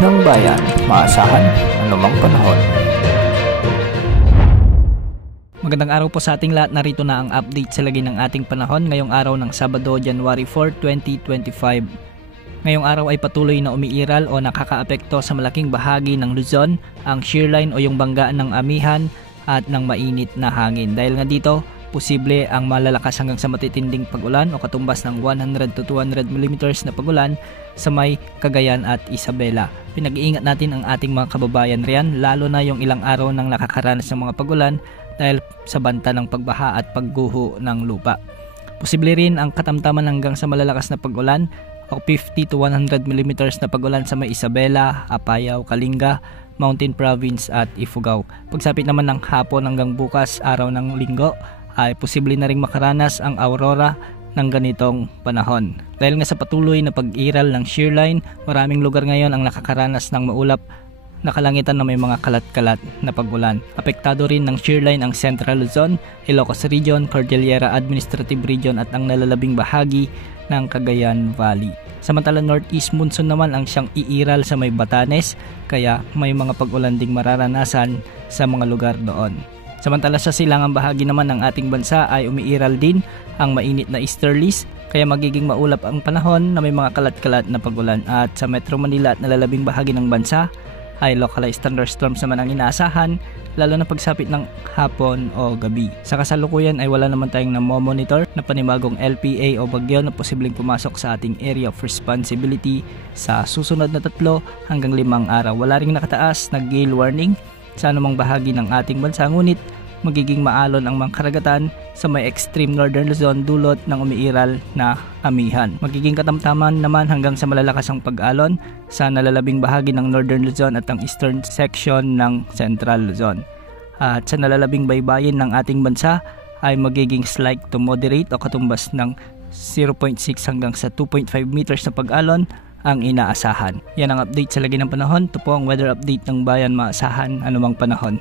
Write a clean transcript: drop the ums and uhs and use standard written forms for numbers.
ng bayan, maasahan anumang panahon. Magandang araw po sa ating lahat. Narito na ang update sa lagay ng ating panahon ngayong araw ng Sabado, January 4, 2025. Ngayong araw ay patuloy na umiiral o nakakaapekto sa malaking bahagi ng Luzon ang shearline o yung banggaan ng amihan at ng mainit na hangin. Dahil nga dito, posible ang malalakas hanggang sa matitinding pag-ulan o katumbas ng 100 to 200 mm na pag-ulan sa may Cagayan at Isabela. Pinag-iingat natin ang ating mga kababayan riyan, lalo na yung ilang araw nang nakakaranas ng mga pag-ulan dahil sa banta ng pagbaha at pagguho ng lupa. Posible rin ang katamtaman hanggang sa malalakas na pag-ulan o 50 to 100 mm na pag-ulan sa may Isabela, Apayao, Kalinga, Mountain Province at Ifugao. Pagsapit naman ng hapon hanggang bukas, araw ng linggo, ay posible na ring makaranas ang aurora ng ganitong panahon. Dahil nga sa patuloy na pag-iral ng shearline, maraming lugar ngayon ang nakakaranas ng maulap na kalangitan na may mga kalat-kalat na pag-ulan. Apektado rin ng shearline ang Central Luzon, Ilocos Region, Cordillera Administrative Region at ang nalalabing bahagi ng Cagayan Valley. Samantala Northeast Monsoon naman ang siyang iiral sa may Batanes, kaya may mga pag-ulan ding mararanasan sa mga lugar doon. Samantala sa silangang bahagi naman ng ating bansa ay umiiral din ang mainit na easterlies, kaya magiging maulap ang panahon na may mga kalat-kalat na pag-ulan. At sa Metro Manila at nalalabing bahagi ng bansa ay localized thunderstorms naman ang inaasahan, lalo na pagsapit ng hapon o gabi. Sa kasalukuyan ay wala naman tayong namomonitor na panibagong LPA o bagyo na posibleng pumasok sa ating area of responsibility sa susunod na 3 hanggang 5 araw. Wala ring nakataas na gale warning sa anumang bahagi ng ating bansa, ngunit magiging maalon ang mga karagatan sa may extreme northern Luzon dulot ng umiiral na amihan. Magiging katamtaman naman hanggang sa malalakas ang pag-alon sa nalalabing bahagi ng northern Luzon at ang eastern section ng central Luzon. At sa nalalabing baybayin ng ating bansa ay magiging slight to moderate o katumbas ng 0.6 hanggang sa 2.5 meters na pag-alon ang inaasahan. Yan ang update sa lagi ng panahon. Ito po ang weather update ng bayan, maasahan anumang panahon.